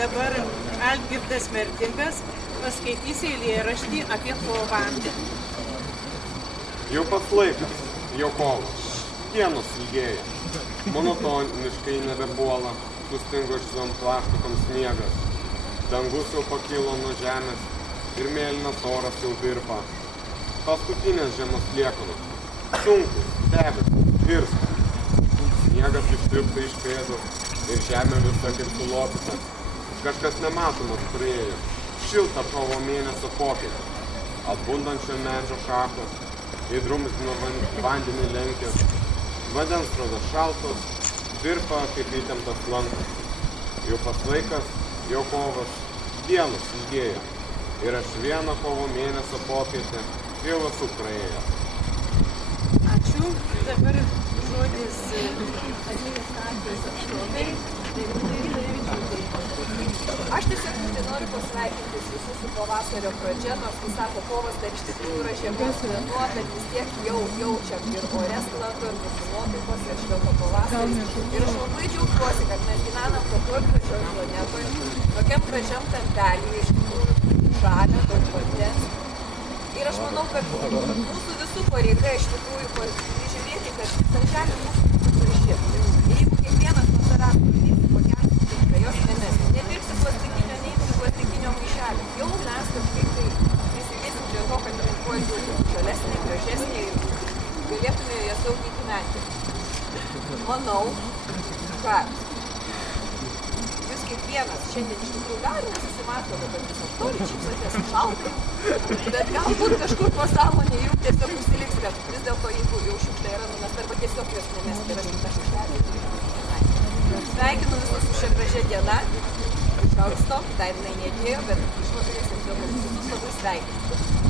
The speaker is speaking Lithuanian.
dabar Algirdas Mertingas paskaitys eilėraštį apie kovo vandenį. Jau pats laikas, jau kovas, dienos ilgėja, monotoniškai nebepuola, sustingusiom plaštakam sniegas, dangus jau pakilo nuo žemės ir mėlynas oras jau virpa. Paskutinės žiemos liekanos, sunkus, debesis, virsta. Sniegas ištirpsta iš pėdų ir žemė visa kaip sulopyta. Kažkas nematomas praėjo, šiltą kovo mėnesio popietę. Atbundančio medžio šakos, įdrumzino vandenį lenkės, vandensrodos šaltos, virpa kaip įtemptas lankas. Jau pas laikas, jau kovas, dienos ilgėja. Ir aš vieną kovo mėnesio popietę jau esu praėjęs. Ačiū. Dabar žodis administracijos atstovai. Aš tiesiog noriu pasveikinti visus su pavasario pradžia, nors, kai sako, kovas dar iš tikrųjų yra žiemos mėnuo, bet vis tiek jau jaučiam ir ore sklando, ir mūsų nuotaikos, ir šilto pavasaris. Ir aš labai džiaugiuosi, kad mes gyvenam tokioj gražioj planetoj, tokiam gražiam kampelyje, iš tikrųjų žalia, daug vandens. Ir aš manau, kad mūsų visų pareiga iš tikrųjų prižiūrėti, kad ta žemė mūsų būtų graži. Ir jeigu kiekvienas nuo savęs pradėsi pakelti tinklą, jos nemesti, nepirksi plastikinio, neimsi plastikinio maišelio, jau mes kažkaip tai prisidėsim prie to, kad rinkoji būtų žalesnė, gražesnė ir galėtume ją saugiai gyventi. Manau, kad jūs kiekvienas šiandien iš tikrųjų gali susimasto, kad visos turi šypsotės šaltai, bet galbūt kažkur pasąmonė jums tiesiog užsiliks, kad vis dėlto jeigu jau šiukšlė yra numesta arba tiesiog jos nemesti yra šimta šiukšlelė. Sveikinu visus su šia gražia diena, iš anksto, dar jinai neatėjo, bet iš vakarės jums jau visus labai sveikinu.